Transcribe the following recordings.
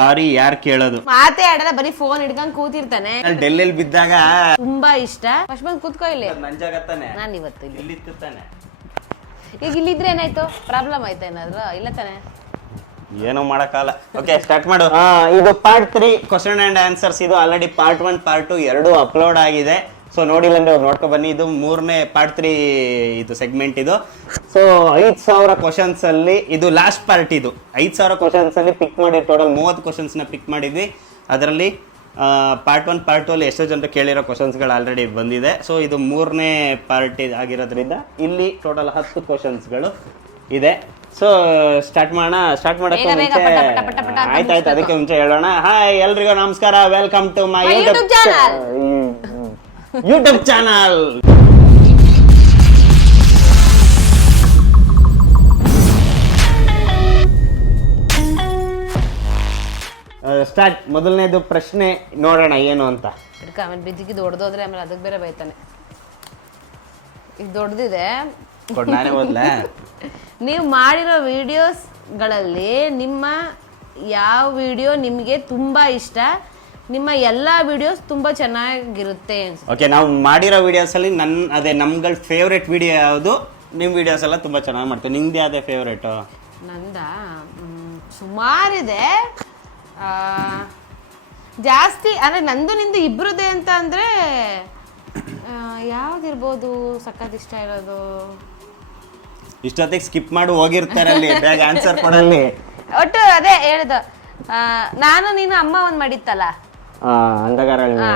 ಸಾರಿ ಯಾರು ಕೇಳೋದು ಮಾತೇ ಆಡಲ್ಲ, ಬರೀ ಫೋನ್ ಹಿಡ್ಕೊಂಡ್ ಕೂತಿರ್ತಾನೆ. ಡೆಲ್ಲಿ ಬಿದ್ದಾಗ ತುಂಬಾ ಇಷ್ಟ. ಫಸ್ಟ್ ಬಂದ್ ಕೂತ್ಕೋ ಇಲ್ಲಿ. ನಾನು ಇವತ್ತು ಈಗ ಇಲ್ಲಿದ್ರೆ ಏನಾಯ್ತು? ಪ್ರಾಬ್ಲಮ್ ಆಯ್ತಾ ಏನಾದ್ರು? ಇಲ್ಲ ತಾನೆ, ಏನೋ ಮಾಡಕ್ಕಾಗಲ್ಲ. ಓಕೆ, ಸ್ಟಾರ್ಟ್ ಮಾಡು. ಇದು ಪಾರ್ಟ್ 3 ಕ್ವಶನ್ ಅಂಡ್ ಆನ್ಸರ್ಸ್. ಇದು ಆಲ್ರೆಡಿ ಪಾರ್ಟ್ 1 ಪಾರ್ಟ್ 2 ಎರಡೂ ಅಪ್ಲೋಡ್ ಆಗಿದೆ. ಸೊ ನೋಡಿಲ್ಲ ಅಂದ್ರೆ ಅವ್ರು ನೋಡ್ಕೊ ಬನ್ನಿ. ಇದು 3ನೇ ಪಾರ್ಟ್ 3 ಇದು ಸೆಗ್ಮೆಂಟ್ ಇದು. ಸೊ 5,000 ಕ್ವಶನ್ಸ್ ಅಲ್ಲಿ ಇದು ಲಾಸ್ಟ್ ಪಾರ್ಟ್. ಇದು 5,000 ಕ್ವಶನ್ಸ್ ಅಲ್ಲಿ ಪಿಕ್ ಮಾಡಿ ಟೋಟಲ್ 30 ಕ್ವಶನ್ಸ್ ನ ಪಿಕ್ ಮಾಡಿದ್ವಿ. ಅದರಲ್ಲಿ ಪಾರ್ಟ್ 1 ಪಾರ್ಟ್ 2 ಅಲ್ಲಿ ಎಷ್ಟೋ ಜನರು ಕೇಳಿರೋ ಕ್ವಶನ್ಸ್ಗಳು ಆಲ್ರೆಡಿ ಬಂದಿದೆ. ಸೊ ಇದು 3ನೇ ಪಾರ್ಟ್ ಆಗಿರೋದ್ರಿಂದ ಇಲ್ಲಿ ಟೋಟಲ್ 10 ಕ್ವಶನ್ಸ್ಗಳು ಇದೆ. ಸೊ ಸ್ಟಾರ್ಟ್ ಮಾಡಕ್ಕೆ ಆಯ್ತಾಯ್ತು. ಅದಕ್ಕೆ ಮುಂಚೆ ಹೇಳೋಣ, ಹಾಯ್ ಎಲ್ರಿಗೂ ನಮಸ್ಕಾರ, welcome to my YouTube channel. Start. ಮೊದಲನೇದು ಪ್ರಶ್ನೆ ನೋಡೋಣ ಏನು ಅಂತ. ಆಮೇಲೆ ಬಿದ್ದಿಗೆ ದೊಡ್ಡದೋದ್ರೆ ಆಮೇಲೆ ಅದಕ್ಕೆ ಬೇರೆ ಬೈತಾನೆ. ಈಗ ದೊಡ್ಡದಿದೆ, ನಾನೇ ಓದ್ಲಾ? ನೀವು ಮಾಡಿರೋ ವಿಡಿಯೋಸ್ಗಳಲ್ಲಿ ನಿಮ್ಮ ಯಾವ ವಿಡಿಯೋ ನಿಮಗೆ ತುಂಬಾ ಇಷ್ಟ? ನಿಮ್ಮ ಎಲ್ಲಾ ವಿಡಿಯೋಸ್ ತುಂಬಾ ಚೆನ್ನಾಗಿರುತ್ತೆ. ಓಕೆ, ನಾವು ಮಾಡಿರೋ ವಿಡಿಯೋಸ್ ಅಲ್ಲಿ ನಮ್ಗಳ ಫೇವ್ರೆಟ್ ವಿಡಿಯೋ ಯಾವುದು? ನಿಮ್ಮ ವಿಡಿಯೋಸ್ ಎಲ್ಲ ತುಂಬಾ ಚೆನ್ನಾಗಿ ಮಾಡ್ತೀವಿ. ನಿಮ್ದು ಯಾವ್ದೇ ಫೇವ್ರೇಟ್? ನಂದ ಸುಮಾರಿದೆ. ಜಾಸ್ತಿ ಅಂದ್ರೆ ನಂದು ನಿಂದು ಇಬ್ರದೇ ಅಂತ ಅಂದ್ರೆ ಯಾವ್ದಿರ್ಬೋದು ಸಖತ್ ಇಷ್ಟ ಇರೋದು? ಇಷ್ಟೊತ್ತಿಗೆ ಸ್ಕಿಪ್ ಮಾಡಿ ಹೋಗಿರ್ತಾರೆ ಅಲ್ಲಿ, ಬೇಗ ಆನ್ಸರ್ ಕೊಡಲ್ಲಿ. ಒಟ್ಟು ಅದೇ ಹೇಳುದು, ನಾನು ನೀನು ಅಮ್ಮ ಒಂದ್ ಮಾಡಿತ್ತಲ್ಲ,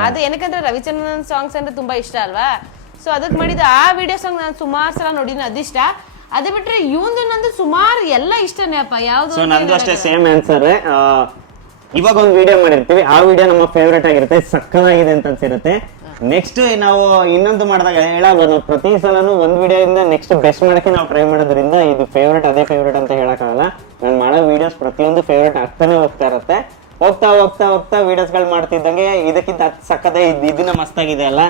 ಅದು ಏನಕ್ಕಂದ್ರೆ ರವಿಚಂದ್ರನ್ ಸಾಂಗ್ಸ್ ಅಂದ್ರೆ ತುಂಬಾ ಇಷ್ಟ ಅಲ್ವಾ. ಸೊ ಅದಕ್ಕೆ ಮಾಡಿದ ಆ ವಿಡಿಯೋ ಸಾಂಗ್ ನಾನು ಸುಮಾರು ಸಲ ನೋಡಿನ, ಅದಿಷ್ಟ. ಅದೇ ಬಿಟ್ರೆ ಇವಂದು ನಂದು ಸುಮಾರು ಎಲ್ಲ ಇಷ್ಟನೇ ಅಪ್ಪ. ಯಾವ್ದು? ನಂದು ಅಷ್ಟೇ ಸೇಮ್ ಆನ್ಸರ್. ಇವಾಗ ಒಂದು ವಿಡಿಯೋ ಮಾಡಿರ್ತೀವಿ, ಆ ವಿಡಿಯೋ ನಮ್ಮ ಫೇವ್ರೇಟ್ ಆಗಿರುತ್ತೆ, ಸಕ್ಕತ್ತಾಗಿದೆ ಅಂತ ಅನ್ಸಿರುತ್ತೆ. ನೆಕ್ಸ್ಟ್ ನಾವು ಇನ್ನೊಂದು ಮಾಡಿದಾಗ ಹೇಳಬಹುದು, ಪ್ರತಿ ಸಲನು ಒಂದ್ ವಿಡಿಯೋ ಇಂದ ನೆಕ್ಸ್ಟ್ ಬೆಸ್ಟ್ ಮಾಡಕ್ಕೆ ನಾವು ಟ್ರೈ ಮಾಡೋದ್ರಿಂದ ಇದು ಫೇವ್ರೇಟ್ ಅದೇ ಫೇವ್ರೇಟ್ ಅಂತ ಹೇಳಕ್ಕಾಗಲ್ಲ. ನಾನು ಮಾಡೋ ವಿಡಿಯೋಸ್ ಪ್ರತಿಯೊಂದು ಫೇವ್ರೇಟ್ ಆಗ್ತಾನೆ ಹೋಗ್ತಾ ಇರುತ್ತೆ. ಹೋಗ್ತಾ ವಿಡಿಯೋಸ್ಗಳು ಮಾಡ್ತಿದ್ದಂಗೆ ಇದಕ್ಕಿಂತ ಸಕ್ಕತ್ತೆ, ಇದನ್ನ ಮಸ್ತಾಗಿದೆ ಅಲ್ಲ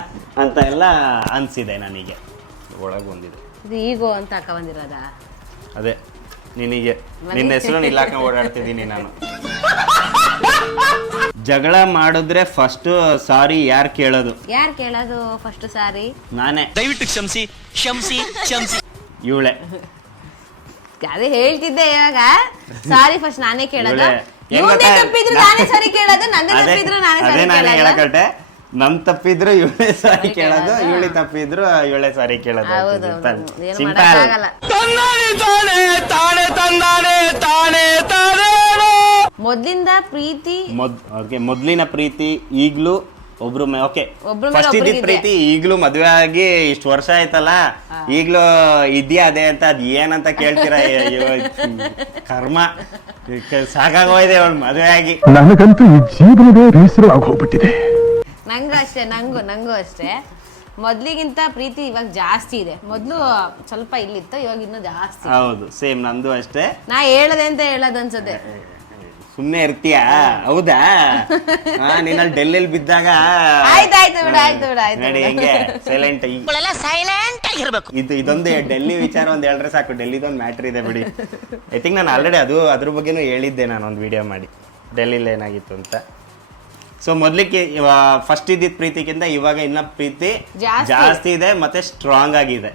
ಅಂತ ಎಲ್ಲ ಅನ್ಸಿದೆ ನನಗೆ. ಒಳಗೆ ಬಂದಿದೆ ಇದು ಈಗೋ ಅಂತ ಹಾಕ ಬಂದಿರೋದ. ಅದೇ ನಿನಗೆ ನಿನ್ನ ಹೆಸರು ನಿಲ್ಲಾಕ ಓಡಾಡ್ತಿದ್ದೀನಿ ನಾನು. ಜಗಳ ಮಾಡಿದ್ರೆ ಫಸ್ಟ್ ಸಾರಿ ಯಾರು ಕೇಳೋದು? ಫಸ್ಟ್ ಸಾರಿ ನಾನೇ. ದಯವಿಟ್ಟು ಕ್ಷಮಿಸಿ. ಇವಳೆ ಅದೇ ಹೇಳ್ತಿದ್ದೆ ಇವಾಗ. ಸಾರಿ ಫಸ್ಟ್ ನಾನೇ ಕೇಳೋದು. ತಪ್ಪಿದ್ರು ನಾನೇ ಸಾರಿ ಕೇಳೋದು, ನಂದೇ ತಪ್ಪಿದ್ರು ನಾನೇ ಹೇಳಕಟ್ಟೆ. ನಮ್ ತಪ್ಪಿದ್ರು ಇವಳೆ ಸಾರಿ ಕೇಳೋದು, ಇವಳಿ ತಪ್ಪಿದ್ರು ಇವಳೆ ಸಾರಿ ಕೇಳೋದು. ಮೊದ್ಲಿಂದ ಪ್ರೀತಿ, ಮೊದ್ಲಿನ ಪ್ರೀತಿ ಈಗ್ಲೂ ಒಬ್ರು ಓಕೆ ಫಸ್ಟ್ ಇದ್ದಿದ್ ಪ್ರೀತಿ ಈಗ್ಲೂ ಮದ್ವೆ ಆಗಿ ಇಷ್ಟು ವರ್ಷ ಆಯ್ತಲ್ಲ, ಈಗ್ಲೂ ಇದ್ಯಾ ಅದೇ ಅಂತ ಅದ್ ಏನಂತ ಕೇಳ್ತೀರಾ? ಕರ್ಮ ಸಾಕಾಗೋಯ್ದೆ ಅವಳು ಮದ್ವೆ ಆಗಿ. ನನಗಂತೂ ಈ ಜೀವನವೇ ಬೇಸರ ಆಗೋಗ್ಬಿಟ್ಟಿದೆ. ನಂಗೂ ಅಷ್ಟೇ. ಮೊದ್ಲಿಗಿಂತ ಪ್ರೀತಿ ಇವಾಗ ಜಾಸ್ತಿ ಇದೆ. ಮೊದ್ಲು ಸ್ವಲ್ಪ ಇಲ್ಲಿತ್ತು, ಇವಾಗ ಇನ್ನೂ ಜಾಸ್ತಿ. ಹೌದು, ಸೇಮ್ ನಂದು ಅಷ್ಟೇ. ನಾ ಹೇಳದೆ ಅಂತ ಹೇಳೋದು ಅನ್ಸದೆ. ಸುಮ್ನೆ ಇರ್ತೀಯಾ? ಹೌದಾ? ನೀನಲ್ಲಿ ಡೆಲ್ಲಿಲಿ ಬಿದ್ದಾಗ ಆಯ್ತು ನೋಡಿ ಹೆಂಗೆ ಸೈಲೆಂಟ್ ಆಗಿರ್ಬೇಕು. ಇದೊಂದು ಡೆಲ್ಲಿ ವಿಚಾರ ಒಂದ್ ಹೇಳಿದ್ರೆ ಸಾಕು. ಡೆಲ್ಲಿದೊಂದು ಮ್ಯಾಟ್ರ್ ಇದೆ ಬಿಡಿ. ಐ ಥಿಂಕ್ ನಾನು ಆಲ್ರೆಡಿ ಅದ್ರ ಬಗ್ಗೆನೂ ಹೇಳಿದ್ದೆ, ನಾನು ಒಂದು ವಿಡಿಯೋ ಮಾಡಿ ಡೆಲ್ಲಿಲಿ ಏನಾಗಿತ್ತು ಅಂತ. ಸೊ ಮೊದ್ಲಿಕ್ಕೆ ಫಸ್ಟ್ ಇದ್ದಿದ್ ಪ್ರೀತಿಗಿಂತ ಇವಾಗ ಇನ್ನ ಪ್ರೀತಿ ಜಾಸ್ತಿ ಇದೆ, ಮತ್ತೆ ಸ್ಟ್ರಾಂಗ್ ಆಗಿದೆ.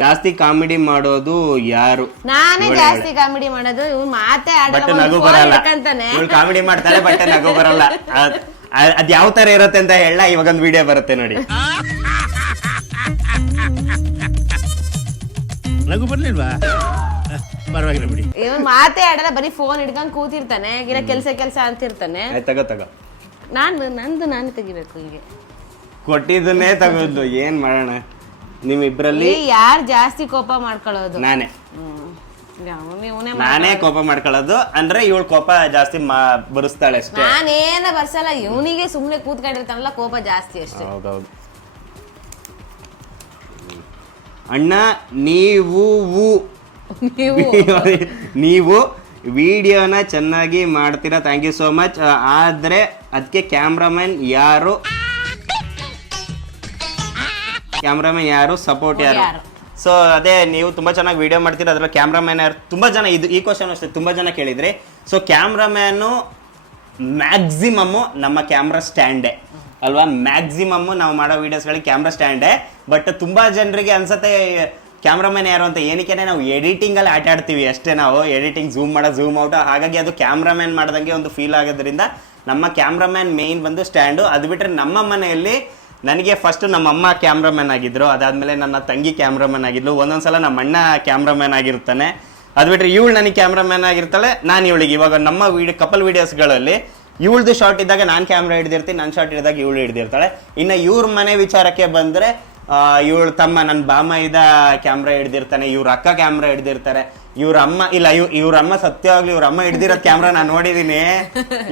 ಜಾಸ್ತಿ ಕಾಮಿಡಿ ಮಾಡೋದು ಯಾರು? ನಾನೇ ಜಾಸ್ತಿ ಕಾಮಿಡಿ ಮಾಡೋದು. ಇವ್ನು ಮಾತೇ ಬಟ್ ನಗು ಬರಲ್ಲ. ಇವಳು ಕಾಮಿಡಿ ಮಾಡ್ತಾಳೆ ಬಟ್ ನಗು ಬರಲ್ಲ. ಅದ್ ಯಾವ ತರ ಇರುತ್ತೆ ಅಂತ ಹೇಳ, ಇವಾಗ ಒಂದು ವಿಡಿಯೋ ಬರುತ್ತೆ ನೋಡಿ. ನಗು ಬರ್ಲಿಲ್ವಾ? ಪರವಾಗಿಲ್ಲ ಬಿಡಿ. ಇವನು ಮಾತೇ ಆಡಲ್ಲ, ಬರೀ ಫೋನ್ ಹಿಡ್ಕೊಂಡ್ ಕೂತಿರ್ತಾನೆ, ಕೆಲಸ ಅಂತಿರ್ತಾನೆ. ತಗೋ ನಾನು ತೆಗಿಬೇಕು. ಹೀಗೆ ಕೊಟ್ಟಿದ್ದನ್ನೇ ತಗೋದು, ಏನ್ ಮಾಡೋಣ? ನಿಮ್ಮಿಬ್ರಲ್ಲಿ ಯಾರು ಜಾಸ್ತಿ ಕೋಪ ಮಾಡ್ಕೊಳ್ಳೋದು? ನಾನೇ ಕೋಪ ಮಾಡ್ಕೊಳ್ಳೋದು. ಅಂದ್ರೆ ಇವಳು ಕೋಪ ಜಾಸ್ತಿ ಬರಿಸ್ತಾಳೆ ಅಷ್ಟೇ. ನಾನೇನ ಬರ್ಸಲ್ಲ, ಇವನಿಗೆ ಸುಮ್ನೆ ಕೂತ್ಕೊಂಡಿರ್ತಾನಲ್ಲ ಕೋಪ ಜಾಸ್ತಿ ಅಷ್ಟೇ. ಹೌದೌದು. ಅಣ್ಣ ನೀವು ವಿಡಿಯೋನ ಚೆನ್ನಾಗಿ ಮಾಡ್ತೀರಾ, ಥ್ಯಾಂಕ್ ಯು ಸೋ ಮಚ್. ಆದ್ರೆ ಅದಕ್ಕೆ ಕ್ಯಾಮ್ರಾಮನ್ ಯಾರು ಸಪೋರ್ಟ್ ಯಾರು? ಸೊ ಅದೇ ನೀವು ತುಂಬ ಚೆನ್ನಾಗಿ ವಿಡಿಯೋ ಮಾಡ್ತೀರಾ, ಅದ್ರಲ್ಲಿ ಕ್ಯಾಮ್ರಾಮ್ಯಾನ್ ಯಾರು ತುಂಬ ಜನ, ಇದು ಈ ಕ್ವಶನ್ ಅಷ್ಟೇ ತುಂಬ ಜನ ಕೇಳಿದ್ರಿ. ಸೊ ಕ್ಯಾಮ್ರಾಮ್ಯಾನು ಮ್ಯಾಕ್ಸಿಮಮ್ಮು ನಮ್ಮ ಕ್ಯಾಮ್ರಾ ಸ್ಟ್ಯಾಂಡೇ ಅಲ್ವಾ, ಮ್ಯಾಕ್ಸಿಮಮ್ಮು ನಾವು ಮಾಡೋ ವೀಡಿಯೋಸ್ಗಳಿಗೆ ಕ್ಯಾಮ್ರಾ ಸ್ಟ್ಯಾಂಡೇ. ಬಟ್ ತುಂಬ ಜನರಿಗೆ ಅನ್ಸತ್ತೆ ಕ್ಯಾಮ್ರಾಮನ್ ಯಾರು ಅಂತ. ಏನಕ್ಕೆ ನಾವು ಎಡಿಟಿಂಗಲ್ಲಿ ಆಟ ಆಡ್ತೀವಿ ಅಷ್ಟೇ, ನಾವು ಎಡಿಟಿಂಗ್ ಝೂಮ್ ಮಾಡೋದು ಝೂಮ್ ಔಟ್, ಹಾಗಾಗಿ ಅದು ಕ್ಯಾಮ್ರಾಮ್ಯಾನ್ ಮಾಡ್ದಂಗೆ ಒಂದು ಫೀಲ್ ಆಗೋದ್ರಿಂದ ನಮ್ಮ ಕ್ಯಾಮ್ರಾಮ್ಯಾನ್ ಮೇಯ್ನ್ ಬಂದು ಸ್ಟ್ಯಾಂಡು. ಅದು ಬಿಟ್ಟರೆ ನಮ್ಮ ಮನೆಯಲ್ಲಿ ನನಗೆ ಫಸ್ಟ್ ನಮ್ಮ ಅಮ್ಮ ಕ್ಯಾಮ್ರಾಮ್ಯಾನ್ ಆಗಿದ್ರು, ಅದಾದಮೇಲೆ ನನ್ನ ತಂಗಿ ಕ್ಯಾಮ್ರಾಮ್ಯಾನ್ ಆಗಿದ್ಲು, ಒಂದೊಂದ್ಸಲ ನಮ್ಮ ಅಣ್ಣ ಕ್ಯಾಮ್ರಾಮ್ಯಾನ್ ಆಗಿರ್ತಾನೆ. ಅದು ಬಿಟ್ಟರೆ ಇವಳು ನನಗೆ ಕ್ಯಾಮ್ರಾಮ್ಯಾನ್ ಆಗಿರ್ತಾಳೆ, ನಾನು ಇವಳಿಗೆ. ಇವಾಗ ನಮ್ಮ ಕಪಲ್ ವೀಡಿಯೋಸ್ಗಳಲ್ಲಿ ಇವಳ್ದು ಶಾರ್ಟ್ ಇದ್ದಾಗ ನಾನು ಕ್ಯಾಮ್ರಾ ಹಿಡ್ದಿರ್ತೀನಿ, ನನ್ನ ಶಾರ್ಟ್ ಹಿಡಿದಾಗ ಇವಳು ಹಿಡ್ದಿರ್ತಾಳೆ. ಇನ್ನು ಇವ್ರ ಮನೆ ವಿಚಾರಕ್ಕೆ ಬಂದರೆ ಇವಳು ತಮ್ಮ ನನ್ನ ಬಾಮೈದ ಕ್ಯಾಮ್ರಾ ಹಿಡ್ದಿರ್ತಾನೆ, ಇವ್ರ ಅಕ್ಕ ಕ್ಯಾಮ್ರಾ ಹಿಡ್ದಿರ್ತಾರೆ, ಇವ್ರ ಅಮ್ಮ ಇಲ್ಲ ಇವ್ರ ಅಮ್ಮ ಸತ್ಯವಾಗ್ಲಿ ಇವ್ರ ಅಮ್ಮ ಹಿಡ್ದಿರೋದ್ ಕ್ಯಾಮ್ರಾ ನಾನು ನೋಡಿದೀನಿ,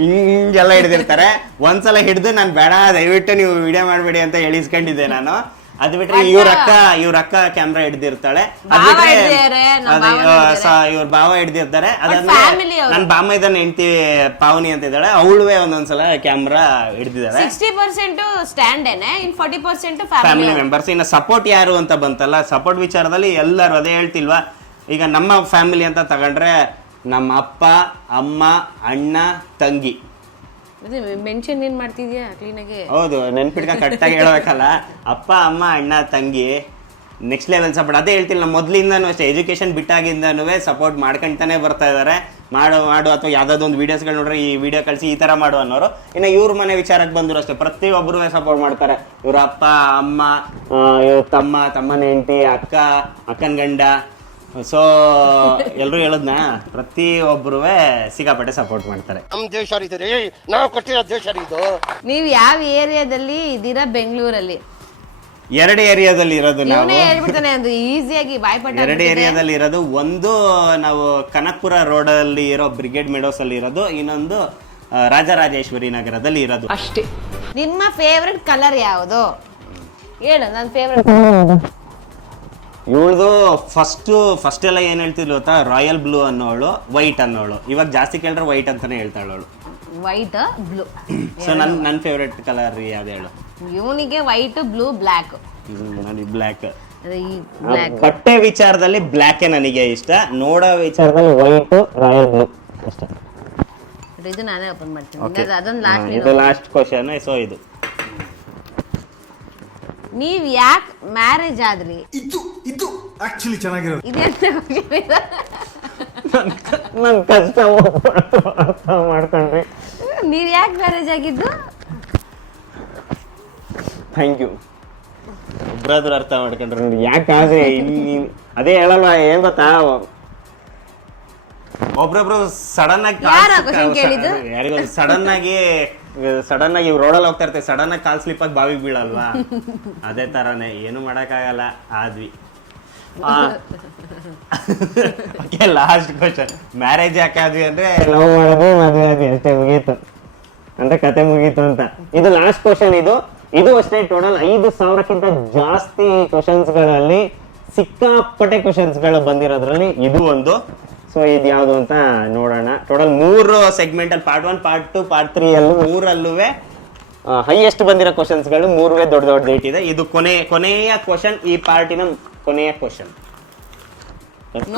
ಹಿಂಗೆಲ್ಲ ಹಿಡ್ದಿರ್ತಾರೆ. ಒಂದ್ಸಲ ಹಿಡ್ದು ನಾನು ಬೇಡ ದಯವಿಟ್ಟು ನೀವು ವಿಡಿಯೋ ಮಾಡಬೇಡಿ ಅಂತ ಹೇಳಿಸ್ಕೊಂಡಿದ್ದೆ ನಾನು. ಅದು ಬಿಟ್ರೆ ಇವ್ರ ಅಕ್ಕ ಕ್ಯಾಮ್ರಾ ಹಿಡ್ದಿರ್ತಾಳೆ, ಅದ್ ಬಿಟ್ರೆ ಇವ್ರ ಭಾವ ಹಿಡ್ದಿರ್ತಾರೆ. ಅದಾದ್ಮೇಲೆ ನನ್ನ ಬಾಮೈದನ ಹೆಂಡತಿ ಪಾವನಿ ಅಂತ ಇದ್ದಾಳೆ, ಅವಳುವೆ ಒಂದೊಂದ್ಸಲ ಕ್ಯಾಮ್ರಾ ಹಿಡ್ದಿದ್ದಾಳೆ. 60% ಸ್ಟ್ಯಾಂಡೇನೆ, ಇನ್ 40% ಫ್ಯಾಮಿಲಿ ಮೆಂಬರ್ಸ್. ಇನ್ನು ಸಪೋರ್ಟ್ ಯಾರು ಅಂತ ಬಂತಲ್ಲ, ಸಪೋರ್ಟ್ ವಿಚಾರದಲ್ಲಿ ಎಲ್ಲರೂ ಅದೇ ಹೇಳ್ತಿಲ್ವಾ. ಈಗ ನಮ್ಮ ಫ್ಯಾಮಿಲಿ ಅಂತ ತಗೊಂಡ್ರೆ ನಮ್ಮ ಅಪ್ಪ, ಅಮ್ಮ, ಅಣ್ಣ, ತಂಗಿ. ಮೆನ್ಷನ್ ಏನ್ ಮಾಡ್ತಿದ್ಯಾ ಕ್ಲೀನಾಗಿ? ಹೌದು, ನೆನ್ಪಿಟ್ಕ ಕರೆಕ್ಟಾಗಿ ಹೇಳ್ಬೇಕಲ್ಲ. ಅಪ್ಪ, ಅಮ್ಮ, ಅಣ್ಣ, ತಂಗಿ ನೆಕ್ಸ್ಟ್ ಲೆವೆಲ್ ಸಪೋರ್ಟ್. ಅದೇ ಹೇಳ್ತಿಲ್ಲ, ನಮ್ಮ ಮೊದಲಿಂದನೂ ಅಷ್ಟೇ ಎಜುಕೇಶನ್ ಬಿಟ್ಟಾಗಿಂದನೂ ಸಪೋರ್ಟ್ ಮಾಡ್ಕೊಂತಾನೆ ಬರ್ತಾ ಇದ್ದಾರೆ. ಮಾಡು ಅಥವಾ ಯಾವ್ದಾದ್ರು ಒಂದು ವೀಡಿಯೋಸ್ಗಳು ನೋಡ್ರೆ ಈ ವಿಡಿಯೋ ಕಳಿಸಿ ಈ ಥರ ಮಾಡು ಅನ್ನೋರು. ಇನ್ನು ಇವ್ರ ಮನೆ ವಿಚಾರಕ್ಕೆ ಬಂದ್ರು ಅಷ್ಟೇ, ಪ್ರತಿಯೊಬ್ಬರು ಸಪೋರ್ಟ್ ಮಾಡ್ತಾರೆ. ಇವ್ರ ಅಪ್ಪ, ಅಮ್ಮ, ಇವ್ರ ತಮ್ಮನ ಹೆಂಡತಿ, ಅಕ್ಕನ ಗಂಡ. ಸೊ ಎಲ್ಲರೂ ಹೇಳದ್ನ ಪ್ರತಿಯೊಬ್ಬರು ಸಿಕ್ಕಾಪಟ್ಟೆ ಸಪೋರ್ಟ್ ಮಾಡ್ತಾರೆ. ನಮ್ಮ ದೇಶ ಇದೆ, ನಾವು ಕೊಟ್ಟಿರೋ ದೇಶ ಇದು. ನೀವು ಯಾವ ಏರಿಯಾದಲ್ಲಿ ಇದ್ದೀರಾ ಬೆಂಗಳೂರಲ್ಲಿ? 2 ಏರಿಯಾದಲ್ಲಿ ಇರೋದು ನಾವು. ಹೇಳ್ಬಿಡ್ತಾನೆ ಅಂದ್ರೆ ಈಸಿಯಾಗಿ ಬಾಯ್ಪಟ್ಟ. 2 ಏರಿಯಾದಲ್ಲಿ ಇರೋದು. ಒಂದು ನಾವು ಕನಕಪುರ ರೋಡಲ್ಲಿ ಇರೋ ಬ್ರಿಗೇಡ್ ಮೆಡೋಸ್ ಅಲ್ಲಿ ಇರೋದು, ಇನ್ನೊಂದು ರಾಜರಾಜೇಶ್ವರಿ ನಗರದಲ್ಲಿ ಇರೋದು ಅಷ್ಟೇ. ನಿಮ್ಮ ಫೇವ್ರೆಟ್ ಕಲರ್ ಯಾವುದು ಹೇಳು? ನನ್ನ ಫೇವ್ರೆಟ್ ಇವಳ್ದು ಫಸ್ಟ್ ಎಲ್ಲ ಏನ್ ಹೇಳ್ತಿದ್ಲು ಗೊತ್ತಾ, ರಾಯಲ್ ಬ್ಲೂ ಅನ್ನೋಳು, ವೈಟ್ ಅನ್ನೋಳು. ಇವಾಗ ಜಾಸ್ತಿ ಕೇಳಿದ್ರೆ ವೈಟ್ ಅಂತಾನೆ ಹೇಳ್ತಾಳು. White blue. ಸೊ ನನ್ನ ಫೇವ್ರೆಟ್ ಕಲರ್ ಯಾವ್ದು ಹೇಳು? ಇವನಿಗೆ ವೈಟ್, ಬ್ಲೂ, ಬ್ಲ್ಯಾಕ್. ನನಗೆ ಬ್ಲ್ಯಾಕ್. ಬಟ್ಟೆ ವಿಚಾರದಲ್ಲಿ ಬ್ಲ್ಯಾಕ್ ನನಗೆ ಇಷ್ಟ, ನೋಡೋ ವಿಚಾರದಲ್ಲಿ ವೈಟ್, ರಾಯಲ್ ಬ್ಲೂ ಅಷ್ಟೇ. ಇದು ನಾನೇ ಓಪನ್ ಮಾಡ್ತೀನಿ. ಅದೊಂದು ಇದು ಲಾಸ್ಟ್ ಕ್ವಶನ್. ಸೊ ಇದು ನೀವ್ ಯಾಕೆ ಮ್ಯಾರೇಜ್ ಆದ್ರಿ? ಇದು ಆಕ್ಚುಲಿ ಚೆನ್ನಾಗಿರೋದು. ನನ್ ಕಷ್ಟ ಮಾಡ್ಕೊಂಡ್ರಿ. ನೀವ್ ಯಾಕೆ ಮ್ಯಾರೇಜ್ ಆಗಿದ್ದು? Thank you. ಒಬ್ರಾದ್ರೂ ಅರ್ಥ ಮಾಡ್ಕೊಂಡ್ರೆ ನೋಡಿ. ಯಾಕಾದ್ರೆ ಅದೇ ಹೇಳಲ್ಲ, ಏನ್ ಗೊತ್ತಾ, ಒಬ್ರೊಬ್ರು ಸಡನ್ ಆಗಿ ಯಾರಿಗೂ ಸಡನ್ ಆಗಿ ರೋಡಲ್ಲಿ ಹೋಗ್ತಾ ಇರ್ತೀವಿ, ಸಡನ್ ಆಗಿ ಕಾಲ್ ಸ್ಲಿಪ್ ಆಗಿ ಬಾವಿಗೆ ಬೀಳಲ್ವಾ, ಅದೇ ತರಾನೇ. ಏನು ಮಾಡಕ್ಕಾಗಲ್ಲ, ಆದ್ವಿ. Okay, last question. ಮ್ಯಾರೇಜ್ ಯಾಕಾದ್ವಿ ಅಂದ್ರೆ ಲವ್ ಮಾಡೋದು, ಮದುವೆ ಆದ್ವಿ ಅಷ್ಟೇ, ಮುಗೀತು ಅಂತ ಕತೆ ಮುಗೀತು ಅಂತ. ಇದು ಲಾಸ್ಟ್ ಕ್ವಶನ್. ಇದು ಅಷ್ಟೇ. ಟೋಟಲ್ 5,000ಕ್ಕಿಂತ ಜಾಸ್ತಿ ಕ್ವಶನ್ಸ್ಗಳಲ್ಲಿ ಸಿಕ್ಕಾಪಟ್ಟೆ ಕ್ವಶನ್ಸ್ಗಳು ಬಂದಿರೋದ್ರಲ್ಲಿ ಇದು ಒಂದು. ಸೊ ಇದು ಯಾವುದು ಅಂತ ನೋಡೋಣ. ಟೋಟಲ್ 3 ಸೆಗ್ಮೆಂಟಲ್ಲಿ, ಪಾರ್ಟ್ 1, ಪಾರ್ಟ್ 2, ಪಾರ್ಟ್ 3 ಅಲ್ಲೂ 3ರಲ್ಲೂ ಹೈಯೆಸ್ಟ್ ಬಂದಿರೋ ಕ್ವಶನ್ಸ್ಗಳು 3 ದೊಡ್ಡ ಡೇಟ್ ಇದೆ. ಇದು ಕೊನೆಯ ಕ್ವಶನ್, ಈ ಪಾರ್ಟಿನ ಕೊನೆಯ ಕ್ವಶನ್.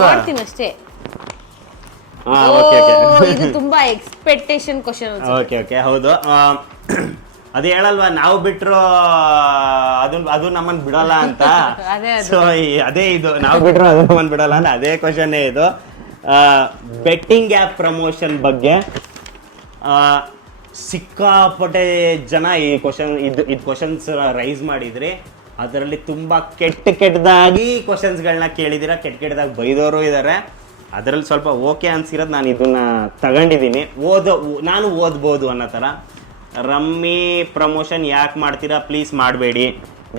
ನೋಡ್ತೀನಿ ಅಷ್ಟೇ. ಇದು ತುಂಬಾ ಎಕ್ಸ್ಪೆಕ್ಟೇಷನ್ ಕ್ವಶನ್. ಓಕೆ, ಹೌದು. ಅದೇ ಹೇಳಲ್ವಾ, ನಾವು ಬಿಟ್ರು ಅದು ನಮ್ಮನ್ ಬಿಡಲ್ಲ ಅಂತ. ಸೊ ಅದೇ ಇದು, ನಾವು ಬಿಟ್ರು ಅದು ನಮ್ಮನ್ ಬಿಡಲ್ಲ ಅಂತ ಅದೇ ಕ್ವಶನ್ ಇದು. ಬೆಟ್ಟಿಂಗ್ ಆ್ಯಪ್ ಪ್ರಮೋಷನ್ ಬಗ್ಗೆ ಸಿಕ್ಕಾಪಟ್ಟೆ ಜನ ಈ ಕ್ವಶನ್ಸ್ ರೈಸ್ ಮಾಡಿದ್ರಿ. ಅದರಲ್ಲಿ ತುಂಬಾ ಕೆಟ್ಟದಾಗಿ ಕ್ವಶನ್ಸ್ಗಳನ್ನ ಕೇಳಿದಿರ, ಕೆಟ್ಟದಾಗಿ ಬೈದವರು ಇದ್ದಾರೆ. ಅದರಲ್ಲಿ ಸ್ವಲ್ಪ ಓಕೆ ಅನ್ಸಿರೋದು ನಾನು ಇದನ್ನ ತಗೊಂಡಿದ್ದೀನಿ. ನಾನು ಓದ್ಬೋದು ಅನ್ನೋ ಥರ. ರಮ್ಮಿ ಪ್ರಮೋಷನ್ ಯಾಕೆ ಮಾಡ್ತೀರಾ? ಪ್ಲೀಸ್ ಮಾಡಬೇಡಿ.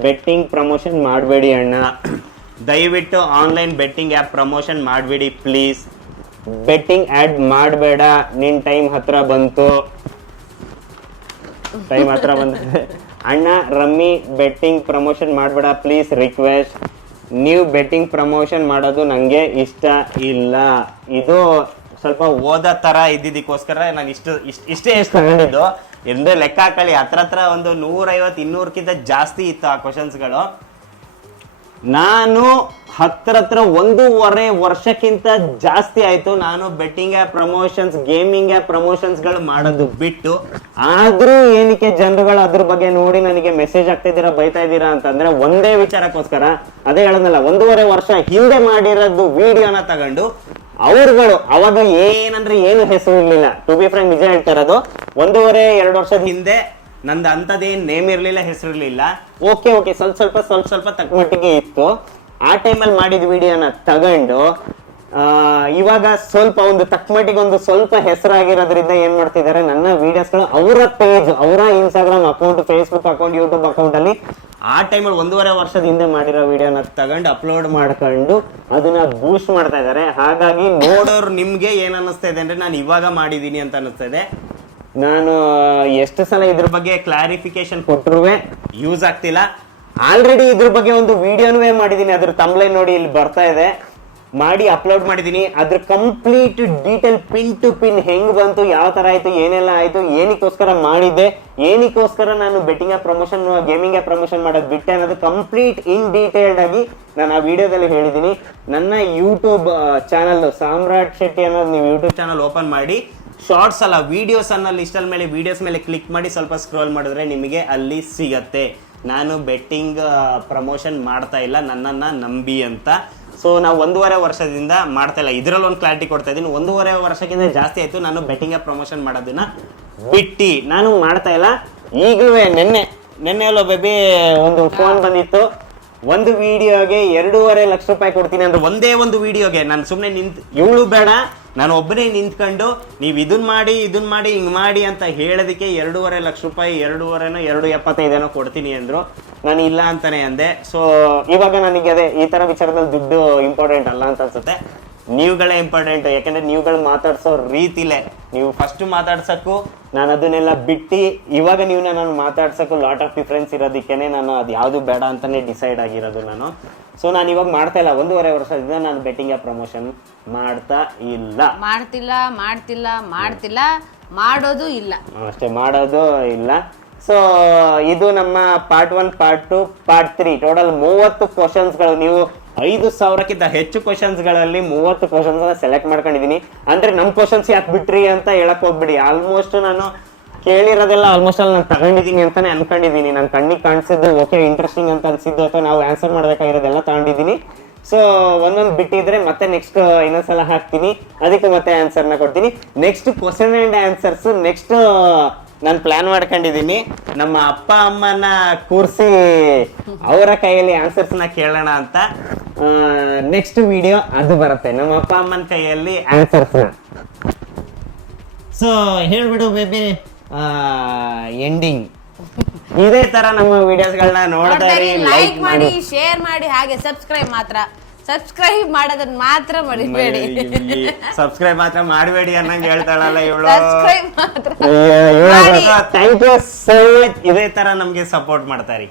ಬೆಟ್ಟಿಂಗ್ ಪ್ರಮೋಷನ್ ಮಾಡಬೇಡಿ ಅಣ್ಣ, ದಯವಿಟ್ಟು ಆನ್ಲೈನ್ ಬೆಟ್ಟಿಂಗ್ ಆ್ಯಪ್ ಪ್ರಮೋಷನ್ ಮಾಡಬೇಡಿ ಪ್ಲೀಸ್. ಬೆಟ್ಟಿಂಗ್ ಆ್ಯಡ್ ಮಾಡಬೇಡ, ನಿನ್ನ ಟೈಮ್ ಹತ್ರ ಬಂತು. ಅಣ್ಣ ರಮ್ಮಿ ಬೆಟ್ಟಿಂಗ್ ಪ್ರಮೋಷನ್ ಮಾಡಬೇಡ ಪ್ಲೀಸ್, ರಿಕ್ವೆಸ್ಟ್. ನೀವು ಬೆಟ್ಟಿಂಗ್ ಪ್ರಮೋಷನ್ ಮಾಡೋದು ನನಗೆ ಇಷ್ಟ ಇಲ್ಲ. ಇದು ಸ್ವಲ್ಪ ಓದೋ ಥರ ಇದ್ದಿದ್ದಕ್ಕೋಸ್ಕರ ನಾನು ಇಷ್ಟೇ ತಗೊಂಡಿದ್ದು. ಎಂದ್ರೆ ಲೆಕ್ಕ ಹಾಕಳಿ, ಹತ್ರ ಒಂದು 150-200ಕ್ಕಿಂತ ಜಾಸ್ತಿ ಇತ್ತು ಆ ಕ್ವಶನ್ಸ್ಗಳು. ನಾನು ಹತ್ರ 1.5 ವರ್ಷಕ್ಕಿಂತ ಜಾಸ್ತಿ ಆಯ್ತು ನಾನು betting app promotions gaming app ಪ್ರಮೋಷನ್ಸ್ಗಳು ಮಾಡೋದು ಬಿಟ್ಟು. ಆದ್ರೂ ಏನಕ್ಕೆ ಜನರುಗಳು ಅದ್ರ ಬಗ್ಗೆ ನೋಡಿ ನನಗೆ ಮೆಸೇಜ್ ಆಗ್ತಿದ್ದೀರಾ, ಬೈತಾ ಇದ್ದೀರಾ ಅಂತಂದ್ರೆ ಒಂದೇ ವಿಚಾರಕ್ಕೋಸ್ಕರ, ಅದೇ ಹೇಳದ್ನಲ್ಲ 1.5 ವರ್ಷ ಹಿಂದೆ ಮಾಡಿರೋದು ವಿಡಿಯೋನ ತಗೊಂಡು ಅವ್ರುಗಳು ಅವಾಗ ಏನಂದ್ರೆ ಏನು ಹೆಸರು ಇರ್ಲಿಲ್ಲ. ಟು ಬಿ ಫ್ರಾಂಕ್ ನಿಜ ಹೇಳ್ತಾ ಇರೋದು, 1.5-2 ವರ್ಷದ ಹಿಂದೆ ನಂದು ಅಂಥದ್ದೇನು ನೇಮ್ ಇರಲಿಲ್ಲ, ಹೆಸರಿರ್ಲಿಲ್ಲ. ಓಕೆ ಸ್ವಲ್ಪ ತಕ್ಕ ಮಟ್ಟಿಗೆ ಇತ್ತು. ಆ ಟೈಮಲ್ಲಿ ಮಾಡಿದ ವಿಡಿಯೋನ ತಗೊಂಡು ಇವಾಗ ಸ್ವಲ್ಪ ಒಂದು ತಕ್ಕ ಮಟ್ಟಿಗೆ ಒಂದು ಸ್ವಲ್ಪ ಹೆಸರಾಗಿರೋದ್ರಿಂದ ಏನ್ ಮಾಡ್ತಿದ್ದಾರೆ, ನನ್ನ ವಿಡಿಯೋಸ್ಗಳು ಅವರ ಪೇಜ್, ಅವರ Instagram account, Facebook account, YouTube account ಅಲ್ಲಿ ಆ ಟೈಮಲ್ಲಿ 1.5 ವರ್ಷದ ಹಿಂದೆ ಮಾಡಿರೋ ವಿಡಿಯೋನ ತಗೊಂಡು ಅಪ್ಲೋಡ್ ಮಾಡ್ಕೊಂಡು ಅದನ್ನ ಬೂಸ್ಟ್ ಮಾಡ್ತಾ ಇದ್ದಾರೆ. ಹಾಗಾಗಿ ನೋಡೋರು ನಿಮ್ಗೆ ಏನ್ ಅನ್ನಿಸ್ತಾ ಇದೆ ಅಂದ್ರೆ ನಾನು ಇವಾಗ ಮಾಡಿದೀನಿ ಅಂತ ಅನ್ನಿಸ್ತಾ ಇದೆ. ನಾನು ಎಷ್ಟು ಸಲ ಇದ್ರ ಬಗ್ಗೆ ಕ್ಲಾರಿಫಿಕೇಶನ್ ಕೊಟ್ಟರು ಯೂಸ್ ಆಗ್ತಿಲ್ಲ. ಆಲ್ರೆಡಿ ಇದ್ರ ಬಗ್ಗೆ ಒಂದು ವಿಡಿಯೋನೂ ಮಾಡಿದೀನಿ, ಅದ್ರ ತಮ್ಲೈನ್ ನೋಡಿ ಇಲ್ಲಿ ಬರ್ತಾ ಇದೆ, ಮಾಡಿ ಅಪ್ಲೋಡ್ ಮಾಡಿದೀನಿ. ಅದ್ರ complete detail pin to pin ಹೆಂಗ್ ಬಂತು, ಯಾವ ತರ ಆಯ್ತು, ಏನೆಲ್ಲ ಆಯ್ತು, ಏನಕ್ಕೋಸ್ಕರ ಮಾಡಿದ್ದೆ, ಏನಕ್ಕೋಸ್ಕರ ನಾನು betting app promotion gaming app promotion ಮಾಡೋದು ಬಿಟ್ಟೆ ಅನ್ನೋದು ಕಂಪ್ಲೀಟ್ ಇನ್ ಡೀಟೇಲ್ಡ್ ಆಗಿ ನಾನು ಆ ವಿಡಿಯೋದಲ್ಲಿ ಹೇಳಿದ್ದೀನಿ. ನನ್ನ ಯೂಟ್ಯೂಬ್ ಚಾನಲ್ ಸಾಮ್ರಾಟ್ ಶೆಟ್ಟಿ ಅನ್ನೋದು ನೀವು ಯೂಟ್ಯೂಬ್ ಚಾನಲ್ ಓಪನ್ ಮಾಡಿ ಶಾರ್ಟ್ಸ್ ಅಲ್ಲ ವಿಡಿಯೋಸ್ ಅನ್ನೋ ಲಿಸ್ಟಲ್ ಮೇಲೆ ವಿಡಿಯೋಸ್ ಮೇಲೆ ಕ್ಲಿಕ್ ಮಾಡಿ ಸ್ವಲ್ಪ ಸ್ಕ್ರೋಲ್ ಮಾಡಿದ್ರೆ ನಿಮಗೆ ಅಲ್ಲಿ ಸಿಗತ್ತೆ. ನಾನು ಬೆಟ್ಟಿಂಗ್ ಪ್ರಮೋಷನ್ ಮಾಡ್ತಾ ಇಲ್ಲ, ನನ್ನನ್ನು ನಂಬಿ ಅಂತ. ಸೊ ನಾವು 1.5 ವರ್ಷದಿಂದ ಮಾಡ್ತಾ ಇಲ್ಲ. ಇದರಲ್ಲಿ ಒಂದು ಕ್ಲಾರಿಟಿ ಕೊಡ್ತಾ ಇದ್ದೀನಿ. 1.5 ವರ್ಷಕ್ಕಿಂತ ಜಾಸ್ತಿ ಆಯ್ತು ನಾನು ಬೆಟ್ಟಿಂಗ್ ಆ್ಯಪ್ ಪ್ರಮೋಷನ್ ಮಾಡೋದನ್ನ ಬಿಟ್ಟು ನಾನು ಮಾಡ್ತಾ ಇಲ್ಲ. ಈಗಲೂ ನೆನ್ನೆ ಅಲ್ಲೋ ಬೇಬಿ ಒಂದು ಫೋನ್ ಬಂದಿತ್ತು, ಒಂದು ವಿಡಿಯೋಗೆ 2.5 ಲಕ್ಷ ರೂಪಾಯಿ ಕೊಡ್ತೀನಿ ಅಂದ್ರೆ ಒಂದೇ ಒಂದು ವಿಡಿಯೋಗೆ. ನಾನು ಸುಮ್ಮನೆ ಇವಳು ಬೇಡ, ನಾನು ಒಬ್ಬನೇ ನಿಂತ್ಕೊಂಡು ನೀವು ಇದನ್ನ ಮಾಡಿ ಹಿಂಗ್ ಮಾಡಿ ಅಂತ ಹೇಳೋದಕ್ಕೆ 2.5 ಲಕ್ಷ ರೂಪಾಯಿ 2.75 ಕೊಡ್ತೀನಿ ಅಂದ್ರು. ನಾನು ಇಲ್ಲ ಅಂತಾನೆ ಅಂದೆ. ಸೊ ಇವಾಗ ನನಗೆ ಅದೇ ಈ ತರ ವಿಚಾರದಲ್ಲಿ ದುಡ್ಡು ಇಂಪಾರ್ಟೆಂಟ್ ಅಲ್ಲ ಅಂತ ಅನ್ಸುತ್ತೆ, ನೀವುಗಳೇ ಇಂಪಾರ್ಟೆಂಟ್. ಯಾಕಂದ್ರೆ ನೀವುಗಳು ಮಾತಾಡ್ಸೋ ರೀತಿಲೇ, ನೀವು ಫಸ್ಟ್ ಮಾತಾಡ್ಸಕ್ಕೂ ನಾನು ಅದನ್ನೆಲ್ಲ ಬಿಟ್ಟು ಇವಾಗ ನೀವು ನಾನು ಮಾತಾಡ್ಸಕ್ಕೂ ಲಾಟ್ ಆಫ್ ಡಿಫ್ರೆನ್ಸ್ ಇರೋದಕ್ಕೇನೆ ನಾನು ಅದು ಯಾವುದು ಬೇಡ ಅಂತಾನೆ ಡಿಸೈಡ್ ಆಗಿರೋದು ನಾನು. ಸೊ ನಾನು ಇವಾಗ ಮಾಡ್ತಾ ಇಲ್ಲ, 1.5 ವರ್ಷದಿಂದ ನಾನು ಬೆಟ್ಟಿಂಗ್ ಆ್ಯಪ್ ಪ್ರಮೋಷನ್ ಮಾಡ್ತಾ ಇಲ್ಲ, ಮಾಡೋದು ಇಲ್ಲ ಅಷ್ಟೇ, ಮಾಡೋದು ಇಲ್ಲ. ಸೊ ಇದು ನಮ್ಮ ಪಾರ್ಟ್ 1, ಪಾರ್ಟ್ 2, ಪಾರ್ಟ್ 3 ಟೋಟಲ್ 30 ಕ್ವಶನ್ಸ್ಗಳು. ನೀವು 5,000ಕ್ಕಿಂತ ಹೆಚ್ಚು ಕ್ವಶನ್ಸ್ಗಳಲ್ಲಿ 30 ಕ್ವಶನ್ಸ್ ಸೆಲೆಕ್ಟ್ ಮಾಡ್ಕೊಂಡಿದೀನಿ. ಅಂದ್ರೆ ನಮ್ ಕ್ವಶನ್ಸ್ ಯಾಕೆ ಬಿಟ್ರಿ ಅಂತ ಹೇಳಕ್ ಹೋಗ್ಬಿಡಿ. ಆಲ್ಮೋಸ್ಟ್ ನಾನು ಕೇಳಿರೋದೆಲ್ಲ ಆಲ್ಮೋಸ್ಟ್ ಅಲ್ಲಿ ನಾನು ತಗೊಂಡಿದ್ದೀನಿ ಅಂತಾನೆ ಅನ್ಕೊಂಡಿದ್ದೀನಿ. ನಾನು ಕಣ್ಣಿಗೆ ಕಾಣಿಸಿದ್ದು ಓಕೆ ಇಂಟ್ರೆಸ್ಟಿಂಗ್ ಅಂತ ಅನ್ಸಿದ್ದು ಅಥವಾ ನಾವು ಆನ್ಸರ್ ಮಾಡ್ಬೇಕಾಗಿರೋದೆಲ್ಲ ತಗೊಂಡಿದ್ದೀನಿ. ಸೊ ಒಂದೊಂದು ಬಿಟ್ಟಿದ್ರೆ ಮತ್ತೆ ನೆಕ್ಸ್ಟ್ ಇನ್ನೊಂದ್ಸಲ ಹಾಕ್ತೀನಿ, ಅದಕ್ಕೆ ಮತ್ತೆ ಆನ್ಸರ್ನ ಕೊಡ್ತೀನಿ. Next question and answers next ನಾನು ಪ್ಲಾನ್ ಮಾಡ್ಕೊಂಡಿದ್ದೀನಿ. ನಮ್ಮ ಅಪ್ಪ ಅಮ್ಮನ ಕೂರಿಸಿ ಅವರ ಕೈಯಲ್ಲಿ ಆನ್ಸರ್ಸ್ನ ಕೇಳೋಣ ಅಂತ. ನೆಕ್ಸ್ಟ್ ವಿಡಿಯೋ ಅದು ಬರುತ್ತೆ, ನಮ್ಮ ಅಪ್ಪ ಅಮ್ಮನ ಕೈಯಲ್ಲಿ ಆನ್ಸರ್ಸ್ನ. ಸೊ ಹೇಳ್ಬಿಡು ಬೇಬಿ ಎಂಡಿಂಗ್. ಇದೇ ತರ ನಮ್ಮ ವಿಡಿಯೋಸ್ಗಳನ್ನ ನೋಡ್ತಾ ಇರಿ, ಲೈಕ್ ಮಾಡಿ, ಶೇರ್ ಮಾಡಿ, ಹಾಗೆ ಸಬ್ಸ್ಕ್ರೈಬ್ ಮಾಡೋದನ್ನ ಮಾತ್ರ ಮರಿಬೇಡಿ. ಸಬ್ಸ್ಕ್ರೈಬ್ ಮಾತ್ರ ಮಾಡಬೇಡಿ ಅನ್ನಂಗೆ ಹೇಳ್ತಾಳಲ್ಲ ಇವಳು. ಸಬ್ಸ್ಕ್ರೈಬ್ ಮಾತ್ರ ಥ್ಯಾಂಕ್ ಯು ಸೋ ಮಚ್. ಇದೇ ತರ ನಮ್ಗೆ ಸಪೋರ್ಟ್ ಮಾಡ್ತಾರಿ.